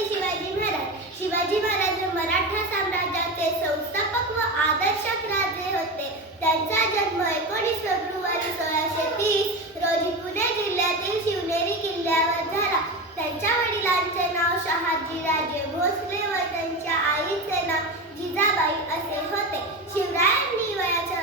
छत्रपती शिवाजी महाराज। शिवाजी महाराज हे मराठा साम्राज्याचे संस्थापक व आदर्शक राजे होते। त्यांचा जन्म 19 फेब्रुवारी 1630 रोजी पुणे जिल्ह्यातील शिवनेरी किल्ल्यावर झाला। त्यांच्या वडिलांचे नाव शहाजीराजे भोसले व त्यांच्या आईचे नाव जिजाबाई असे होते। शिवरायांनी वयाच्या